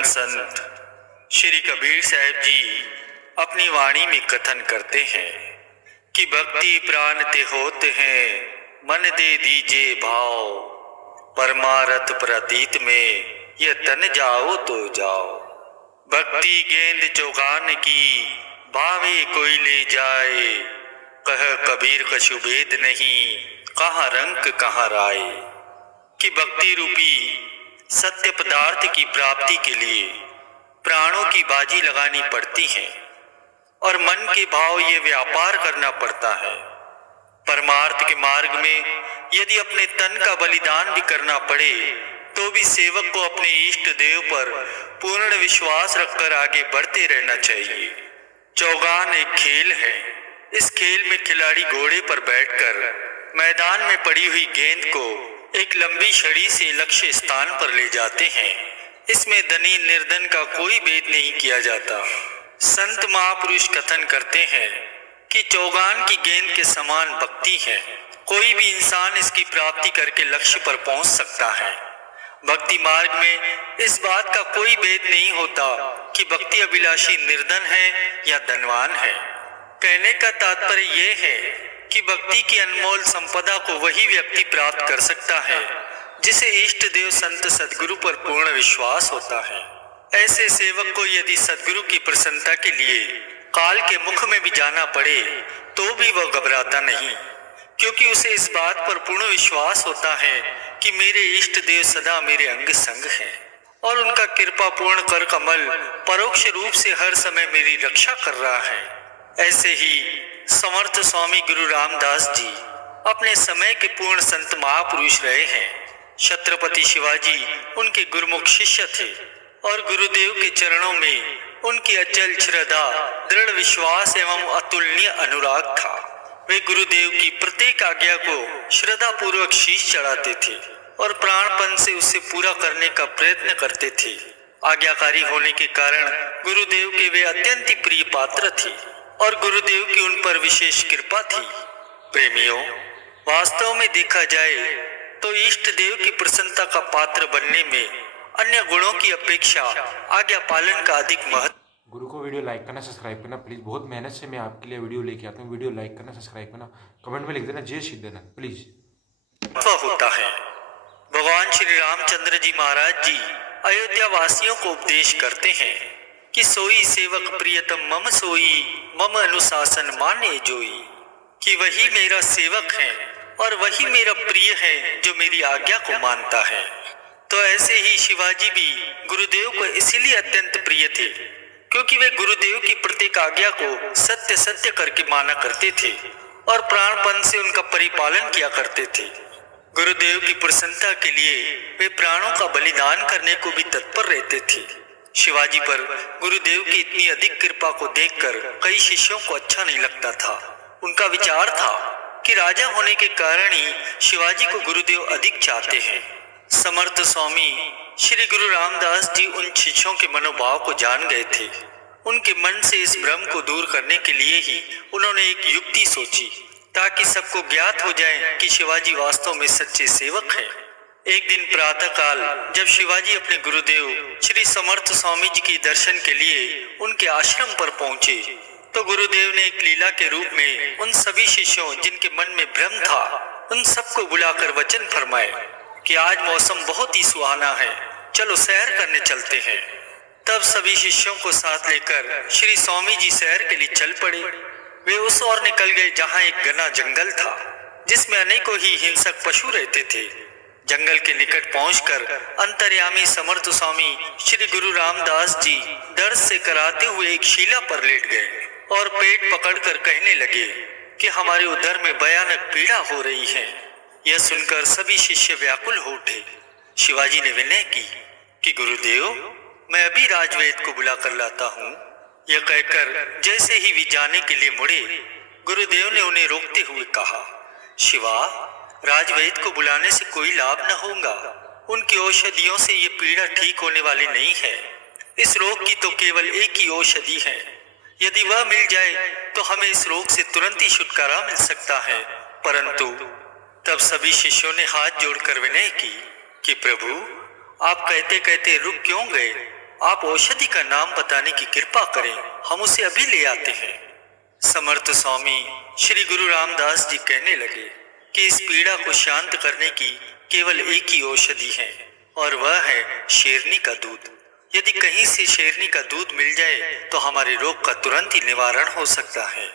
परम संत श्री कबीर साहब जी अपनी वाणी में कथन करते हैं कि भक्ति प्राण ते होते हैं, मन दे दीजे भाव, परमारथ प्रतीत में ये तन जाओ तो जाओ। भक्ति गेंद चौगान की, भावे कोई ले जाए, कह कबीर कछु भेद नहीं, कहाँ रंग कहाँ राय। कि भक्ति रूपी सत्य पदार्थ की प्राप्ति के लिए प्राणों की बाजी लगानी पड़ती है और मन के भाव ये व्यापार करना पड़ता है। परमार्थ के मार्ग में यदि अपने तन का बलिदान भी करना पड़े तो भी सेवक को अपने इष्ट देव पर पूर्ण विश्वास रखकर आगे बढ़ते रहना चाहिए। चौगान एक खेल है। इस खेल में खिलाड़ी घोड़े पर बैठकर मैदान में पड़ी हुई गेंद को एक लंबी छड़ी से लक्ष्य स्थान पर ले जाते हैं। इसमें धनी निर्धन का कोई भेद नहीं किया जाता। संत महापुरुष कथन करते हैं कि चौगान की गेंद के समान भक्ति है। कोई भी इंसान इसकी प्राप्ति करके लक्ष्य पर पहुंच सकता है। भक्ति मार्ग में इस बात का कोई भेद नहीं होता कि भक्ति अभिलाषी निर्धन है या धनवान है। कहने का तात्पर्य यह है कि भक्ति की अनमोल संपदा को वही व्यक्ति प्राप्त कर सकता है जिसे इष्ट देव संत सद्गुरु पर पूर्ण विश्वास होता है। ऐसे सेवक को यदि सद्गुरु की प्रसन्नता के लिए काल के मुख में भी जाना पड़े तो भी वह घबराता नहीं, क्योंकि उसे इस बात पर पूर्ण विश्वास होता है कि मेरे इष्ट देव सदा मेरे अंग संग हैं और उनका कृपा पूर्ण कर कमल परोक्ष रूप से हर समय मेरी रक्षा कर रहा है। ऐसे ही समर्थ स्वामी गुरु रामदास जी अपने समय के पूर्ण संत महापुरुष रहे हैं। छत्रपति शिवाजी उनके गुरुमुख शिष्य थे और गुरुदेव के चरणों में उनकी अचल श्रद्धा, दृढ़ विश्वास एवं अतुलनीय अनुराग था। वे गुरुदेव की प्रत्येक आज्ञा को श्रद्धा पूर्वक शीश चढ़ाते थे और प्राणपन से उसे पूरा करने का प्रयत्न करते थे। आज्ञाकारी होने के कारण गुरुदेव के वे अत्यंत ही प्रिय पात्र थे और गुरुदेव की उन पर विशेष कृपा थी। प्रेमियों, वास्तव में देखा जाए तो इष्ट देव की प्रसन्नता का पात्र बनने में अन्य गुणों की अपेक्षा आज्ञा पालन का अधिक महत्व। गुरु को वीडियो लाइक करना, सब्सक्राइब करना प्लीज। बहुत मेहनत से मैं आपके लिए वीडियो लेके आता हूँ। वीडियो लाइक करना, सब्सक्राइब करना, कमेंट में लिख देना जय श्री देना प्लीज। होता है। भगवान श्री रामचंद्र जी महाराज जी अयोध्या वासियों को उपदेश करते हैं कि सोई सेवक प्रियतम मम सोई, मम अनुशासन माने जोई। कि वही मेरा सेवक है और वही मेरा प्रिय है जो मेरी आज्ञा को मानता है। तो ऐसे ही शिवाजी भी गुरुदेव को इसीलिए अत्यंत प्रिय थे क्योंकि वे गुरुदेव की प्रत्येक आज्ञा को सत्य सत्य करके माना करते थे और प्राणपन से उनका परिपालन किया करते थे। गुरुदेव की प्रसन्नता के लिए वे प्राणों का बलिदान करने को भी तत्पर रहते थे। शिवाजी पर गुरुदेव की इतनी अधिक कृपा को देखकर कई शिष्यों को अच्छा नहीं लगता था। उनका विचार था कि राजा होने के कारण ही शिवाजी को गुरुदेव अधिक चाहते हैं। समर्थ स्वामी श्री गुरु रामदास जी उन शिष्यों के मनोभाव को जान गए थे। उनके मन से इस भ्रम को दूर करने के लिए ही उन्होंने एक युक्ति सोची ताकि सबको ज्ञात हो जाए कि शिवाजी वास्तव में सच्चे सेवक हैं। एक दिन प्रातःकाल जब शिवाजी अपने गुरुदेव श्री समर्थ स्वामी जी के दर्शन के लिए उनके आश्रम पर पहुंचे तो गुरुदेव ने एक लीला के रूप में उन सभी शिष्यों जिनके मन में भ्रम था उन सबको बुलाकर वचन फरमाए कि आज मौसम बहुत ही सुहाना है, चलो सैर करने चलते हैं। तब सभी शिष्यों को साथ लेकर श्री स्वामी जी सैर के लिए चल पड़े। वे उस ओर निकल गए जहाँ एक घना जंगल था जिसमें अनेकों ही हिंसक पशु रहते थे। जंगल के निकट पहुंचकर अंतर्यामी समर्थ स्वामी श्री गुरु रामदास जी दर्द से कराते हुए एक शिला पर लेट गए और पेट पकड़कर कहने लगे कि हमारे उदर में भयानक पीड़ा हो रही है। यह सुनकर सभी शिष्य व्याकुल हो उठे। शिवाजी ने विनय की कि गुरुदेव, मैं अभी राजवैद्य को बुला कर लाता हूँ। यह कहकर जैसे ही वे जाने के लिए मुड़े, गुरुदेव ने उन्हें रोकते हुए कहा, शिवा, राजवैद्य को बुलाने से कोई लाभ न होगा। उनकी औषधियों से ये पीड़ा ठीक होने वाली नहीं है। इस रोग की तो केवल एक ही औषधि है। यदि वह मिल जाए तो हमें इस रोग से तुरंत ही छुटकारा मिल सकता है। परंतु तब सभी शिष्यों ने हाथ जोड़कर विनय की कि प्रभु, आप कहते कहते रुक क्यों गए? आप औषधि का नाम बताने की कृपा करें, हम उसे अभी ले आते हैं। समर्थ स्वामी श्री गुरु रामदास जी कहने लगे कि इस पीड़ा को शांत करने की केवल एक ही औषधि है और वह है शेरनी का दूध। यदि कहीं से शेरनी का दूध मिल जाए तो हमारे रोग का तुरंत ही निवारण हो सकता है।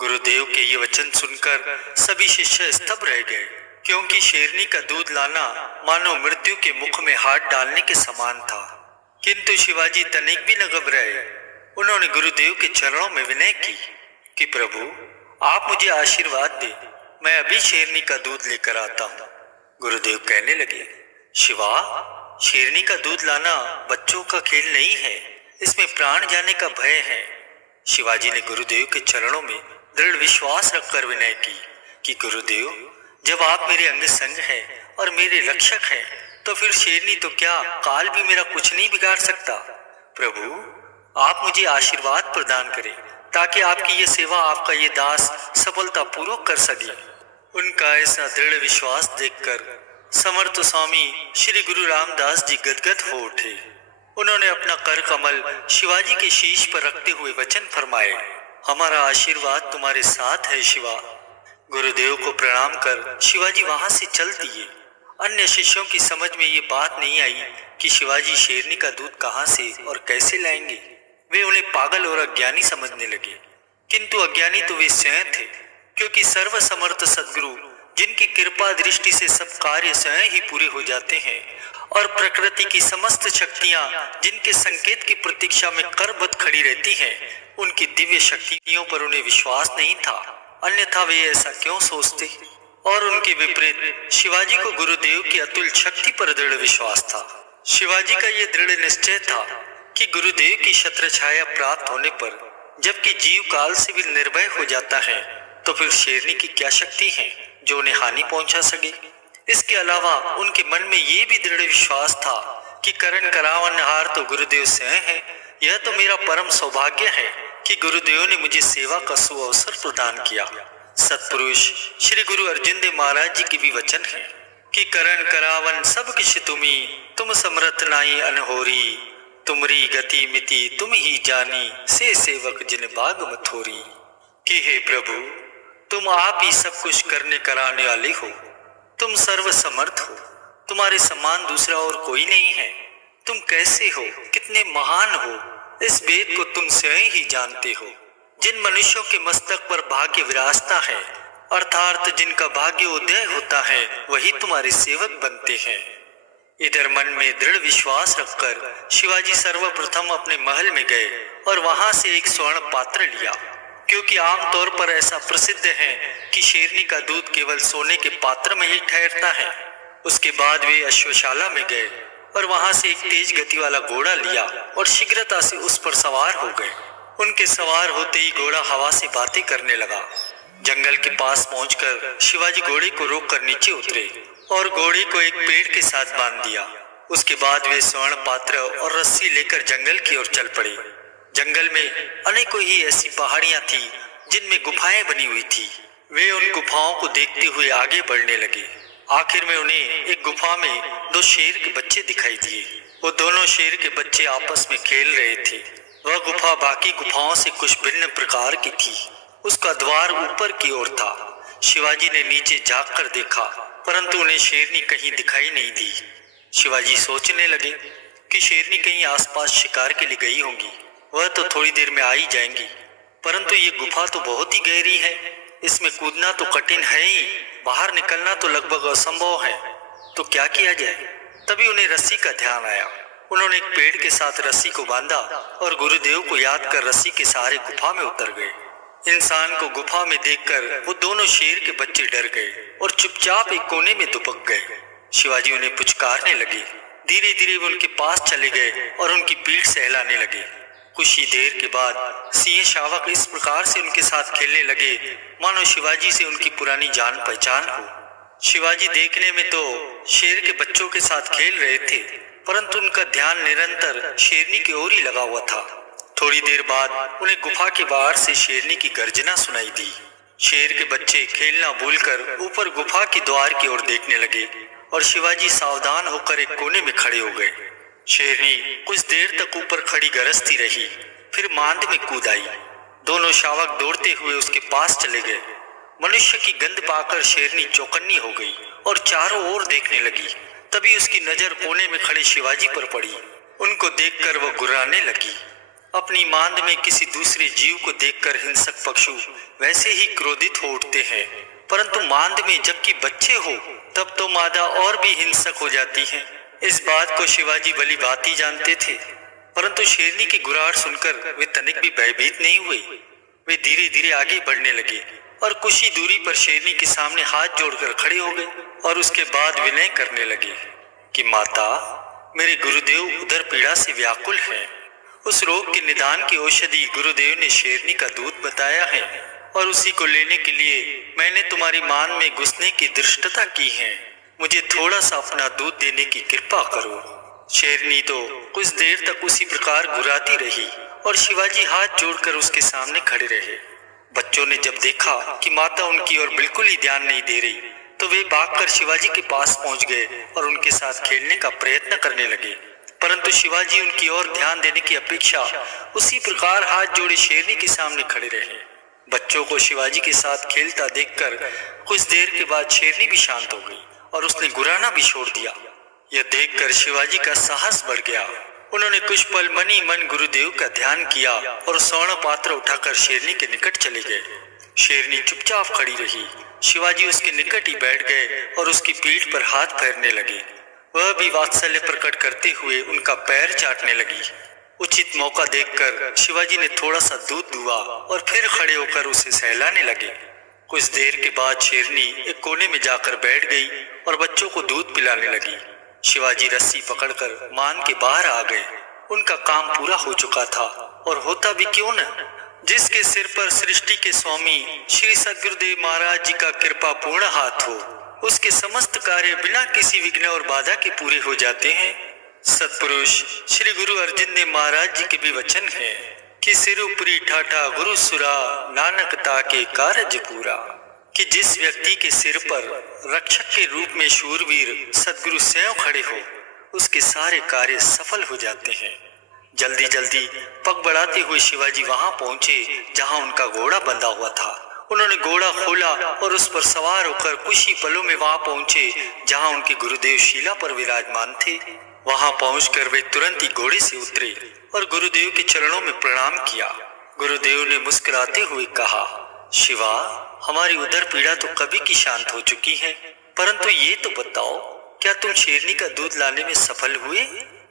गुरुदेव के ये वचन सुनकर सभी शिष्य स्तब्ध रह गए, क्योंकि शेरनी का दूध लाना मानो मृत्यु के मुख में हाथ डालने के समान था। किंतु शिवाजी तनिक भी न घबराए। उन्होंने गुरुदेव के चरणों में विनय की कि प्रभु आप मुझे आशीर्वाद दे, मैं अभी शेरनी का दूध लेकर आता हूँ। गुरुदेव कहने लगे, शिवा, शेरनी का दूध लाना बच्चों का खेल नहीं है, इसमें प्राण जाने का भय है। शिवाजी ने गुरुदेव के चरणों में दृढ़ विश्वास रखकर विनय की कि गुरुदेव, जब आप मेरे अंग संग हैं और मेरे रक्षक हैं, तो फिर शेरनी तो क्या, काल भी मेरा कुछ नहीं बिगाड़ सकता। प्रभु आप मुझे आशीर्वाद प्रदान करें ताकि आपकी ये सेवा, आपका ये दास सफलता पूर्वक कर सके। उनका ऐसा दृढ़ विश्वास देखकर समर्थ स्वामी श्री गुरु रामदास जी गदगद हो उठे। उन्होंने अपना कर कमल शिवाजी के शीश पर रखते हुए वचन फरमाए, हमारा आशीर्वाद तुम्हारे साथ है शिवा। गुरुदेव को प्रणाम कर शिवाजी वहां से चल दिए। अन्य शिष्यों की समझ में ये बात नहीं आई कि शिवाजी शेरनी का दूध कहाँ से और कैसे लाएंगे। वे उन्हें पागल और अज्ञानी समझने लगे, किंतु अज्ञानी तो वे स्वयं थे, क्योंकि सर्वसमर्थ सद्गुरु जिनकी कृपा दृष्टि से सब कार्य स्वयं ही पूरे हो जाते हैं और प्रकृति की समस्त शक्तियां जिनके संकेत की प्रतीक्षा में करबद्ध खड़ी रहती हैं, उनकी दिव्य शक्तियों पर उन्हें विश्वास नहीं था, अन्यथा वे ऐसा क्यों सोचते। और उनके विपरीत शिवाजी को गुरुदेव की अतुल शक्ति पर दृढ़ विश्वास था। शिवाजी का ये दृढ़ निश्चय था कि गुरुदेव की छत्र छाया प्राप्त होने पर जबकि जीव काल से भी निर्भय हो जाता है, तो फिर शेरनी की क्या शक्ति है जो उन्हें हानि पहुंचा सके। इसके अलावा उनके मन में ये भी दृढ़ विश्वास था कि करण करावनहार तो गुरुदेव स्वयं है। यह तो मेरा परम सौभाग्य है कि गुरुदेव ने मुझे सेवा का सुअवसर प्रदान किया। सत्पुरुष श्री गुरु अर्जुन देव महाराज जी के भी वचन है कि करण करावन सब किछ तुम्ही, तुम समर्थ नाई अनहोरी, तुमरी गति मिति तुम ही जानी, से सेवक जिन बाग मथोरी। कि हे प्रभु, तुम आप ही सब कुछ करने कराने वाले हो, तुम सर्व समर्थ हो, तुम्हारे समान दूसरा और कोई नहीं है। तुम कैसे हो, कितने महान हो, इस वेद को तुम स्वयं ही जानते हो। जिन मनुष्यों के मस्तक पर भाग्य विराजता है, अर्थात जिनका भाग्य उदय होता है, वही तुम्हारे सेवक बनते हैं। इधर मन में दृढ़ विश्वास रखकर शिवाजी सर्वप्रथम अपने महल में गए और वहां से एक स्वर्ण पात्र लिया, क्योंकि आमतौर पर ऐसा प्रसिद्ध है कि शेरनी का दूध केवल सोने के पात्र में ही ठहरता है। उसके बाद वे अश्वशाला में गए और वहां से एक तेज गति वाला घोड़ा लिया और शीघ्रता से उस पर सवार हो गए। उनके सवार होते ही घोड़ा हवा से बातें करने लगा। जंगल के पास पहुंचकर शिवाजी घोड़े को रोककर नीचे उतरे और घोड़े को एक पेड़ के साथ बांध दिया। उसके बाद वे स्वर्ण पात्र और रस्सी लेकर जंगल की ओर चल पड़े। जंगल में अनेकों ही ऐसी पहाड़ियां थी जिनमें गुफाएं बनी हुई थी। वे उन गुफाओं को देखते हुए आगे बढ़ने लगे। आखिर में उन्हें एक गुफा में दो शेर के बच्चे दिखाई दिए। वो दोनों शेर के बच्चे आपस में खेल रहे थे। वह गुफा बाकी गुफाओं से कुछ भिन्न प्रकार की थी। उसका द्वार ऊपर की ओर था। शिवाजी ने नीचे झांक कर देखा, परंतु उन्हें शेरनी कहीं दिखाई नहीं दी। शिवाजी सोचने लगे कि शेरनी कहीं आसपास शिकार के लिए गई होंगी, वह तो थोड़ी देर में आ ही जाएंगी। परंतु ये गुफा तो बहुत ही गहरी है, इसमें कूदना तो कठिन है ही, बाहर निकलना तो लगभग असंभव है। तो क्या किया जाए? तभी उन्हें रस्सी का ध्यान आया। उन्होंने एक पेड़ के साथ रस्सी को बांधा और गुरुदेव को याद कर रस्सी के सहारे गुफा में उतर गए। इंसान को गुफा में देखकर वो दोनों शेर के बच्चे डर गए और चुपचाप एक कोने में दुबक गए। शिवाजी उन्हें पुचकारने लगे। धीरे धीरे वो उनके पास चले गए और उनकी पीठ सहलाने लगे। कुछ ही देर के बाद सिंह शावक इस प्रकार से उनके साथ खेलने लगे मानो शिवाजी से उनकी पुरानी जान पहचान हो। शिवाजी देखने में तो शेर के बच्चों के साथ खेल रहे थे, परंतु उनका ध्यान निरंतर शेरनी की ओर ही लगा हुआ था। थोड़ी देर बाद उन्हें गुफा के बाहर से शेरनी की गर्जना सुनाई दी। शेर के बच्चे खेलना भूलकर ऊपर गुफा के द्वार की ओर देखने लगे और शिवाजी सावधान होकर एक कोने में खड़े हो गए। शेरनी कुछ देर तक ऊपर खड़ी गरजती रही, फिर मांद में कूद आई। दोनों शावक दौड़ते हुए उसके पास चले गए। मनुष्य की गंध पाकर शेरनी चौकन्नी हो गई और चारों ओर देखने लगी। तभी उसकी नजर कोने में खड़े शिवाजी पर पड़ी। उनको देखकर वह गुर्राने लगी। अपनी मांद में किसी दूसरे जीव को देखकर हिंसक पशु वैसे ही क्रोधित हो उठते हैं, परंतु मांद में जबकि बच्चे हो तब तो मादा और भी हिंसक हो जाती है। इस बात को शिवाजी भली भांति जानते थे, परंतु शेरनी की गुर्राहट सुनकर वे तनिक भी भयभीत नहीं हुए। वे धीरे धीरे आगे बढ़ने लगे और कुछ ही दूरी पर शेरनी के सामने हाथ जोड़कर खड़े हो गए और उसके बाद विनय करने लगे कि माता, मेरे गुरुदेव उदर पीड़ा से व्याकुल हैं। उस रोग के निदान की औषधि गुरुदेव ने शेरनी का दूध बताया है और उसी को लेने के लिए मैंने तुम्हारी मान में घुसने की धृष्टता की है। मुझे थोड़ा सा अपना दूध देने की कृपा करो। शेरनी तो कुछ देर तक उसी प्रकार गुर्राती रही और शिवाजी हाथ जोड़कर उसके सामने खड़े रहे। बच्चों ने जब देखा कि माता उनकी ओर बिल्कुल ही ध्यान नहीं दे रही तो वे भागकर शिवाजी के पास पहुंच गए और उनके साथ खेलने का प्रयत्न करने लगे, परंतु शिवाजी उनकी ओर ध्यान देने की अपेक्षा उसी प्रकार हाथ जोड़े शेरनी के सामने खड़े रहे। बच्चों को शिवाजी के साथ खेलता देखकर कुछ देर के बाद शेरनी भी शांत हो गई और उसने गुर्राना भी छोड़ दिया। यह देखकर शिवाजी का साहस बढ़ गया। उन्होंने कुछ पल मन ही मन गुरुदेव का ध्यान किया और स्वर्ण पात्र उठाकर शेरनी के निकट चले गए। शेरनी चुपचाप खड़ी रही। शिवाजी उसके निकट ही बैठ गए और उसकी पीठ पर हाथ फेरने लगे। वह भी वात्सल्य प्रकट करते हुए उनका पैर चाटने लगी। उचित मौका देखकर शिवाजी ने थोड़ा सा दूध दुआ और फिर खड़े होकर उसे सहलाने लगे। कुछ देर के बाद शेरनी एक कोने में जाकर बैठ गई और बच्चों को दूध पिलाने लगी। शिवाजी रस्सी पकड़कर मान के बाहर आ गए। उनका काम पूरा हो चुका था और होता भी क्यों न। जिसके सिर पर सृष्टि के स्वामी श्री सद्गुरुदेव महाराज जी का कृपा पूर्ण हाथ हो, उसके समस्त कार्य बिना किसी विघ्न और बाधा के पूरे हो जाते हैं। सत्पुरुष श्री गुरु अर्जन देव महाराज जी के भी वचन है कि सिरुपुरी ठाठा गुरु सुरा नानक ताके कारज पूरा, कि जिस व्यक्ति के सिर पर रक्षक के रूप में शूरवीर सद्गुरु स्वयं खड़े हो, उसके सारे कार्य सफल हो जाते हैं। जल्दी जल्दी पग बढ़ाते हुए शिवाजी वहां पहुंचे जहां उनका घोड़ा बंधा हुआ था। उन्होंने घोड़ा खोला और उस पर सवार होकर कुछ ही पलों में वहां पहुंचे जहां उनके गुरुदेव शिला पर विराजमान थे। वहां पहुंचकर वे तुरंत ही घोड़े से उतरे और गुरुदेव के चरणों में प्रणाम किया। गुरुदेव ने मुस्कुराते हुए कहा, शिवा, हमारी उदर पीड़ा तो कभी की शांत हो चुकी है, परंतु ये तो बताओ, क्या तुम शेरनी का दूध लाने में सफल हुए?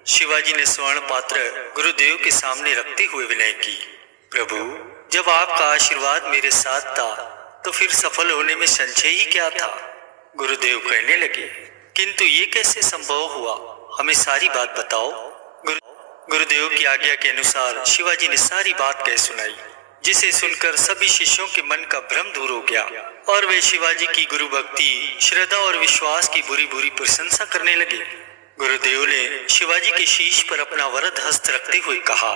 शिवाजी ने स्वर्ण पात्र गुरुदेव के सामने रखते हुए विनय की, प्रभु, जब आपका आशीर्वाद मेरे साथ था तो फिर सफल होने में संशय ही क्या था। गुरुदेव कहने लगे, किंतु ये कैसे संभव हुआ, हमें सारी बात बताओ। गुरुदेव की आज्ञा के अनुसार शिवाजी ने सारी बात कह सुनाई, जिसे सुनकर सभी शिष्यों के मन का भ्रम दूर हो गया और वे शिवाजी की गुरु भक्ति, श्रद्धा और विश्वास की बुरी बुरी प्रशंसा करने लगे। गुरुदेव ने शिवाजी के शीश पर अपना वरद हस्त रखते हुए कहा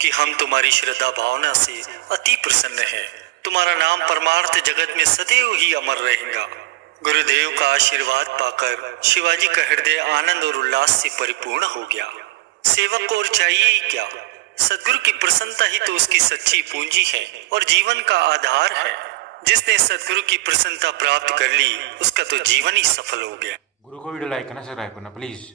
कि हम तुम्हारी श्रद्धा भावना से अति प्रसन्न हैं। तुम्हारा नाम परमार्थ जगत में सदैव ही अमर रहेगा। गुरुदेव का आशीर्वाद पाकर शिवाजी का हृदय आनंद और उल्लास से परिपूर्ण हो गया। सेवक को और चाहिए ही क्या, सद्गुरु की प्रसन्नता ही तो उसकी सच्ची पूंजी है और जीवन का आधार है। जिसने सद्गुरु की प्रसन्नता प्राप्त कर ली, उसका तो जीवन ही सफल हो गया। गुरु को वीडियो लाइक करना, सब्सक्राइब करना प्लीज।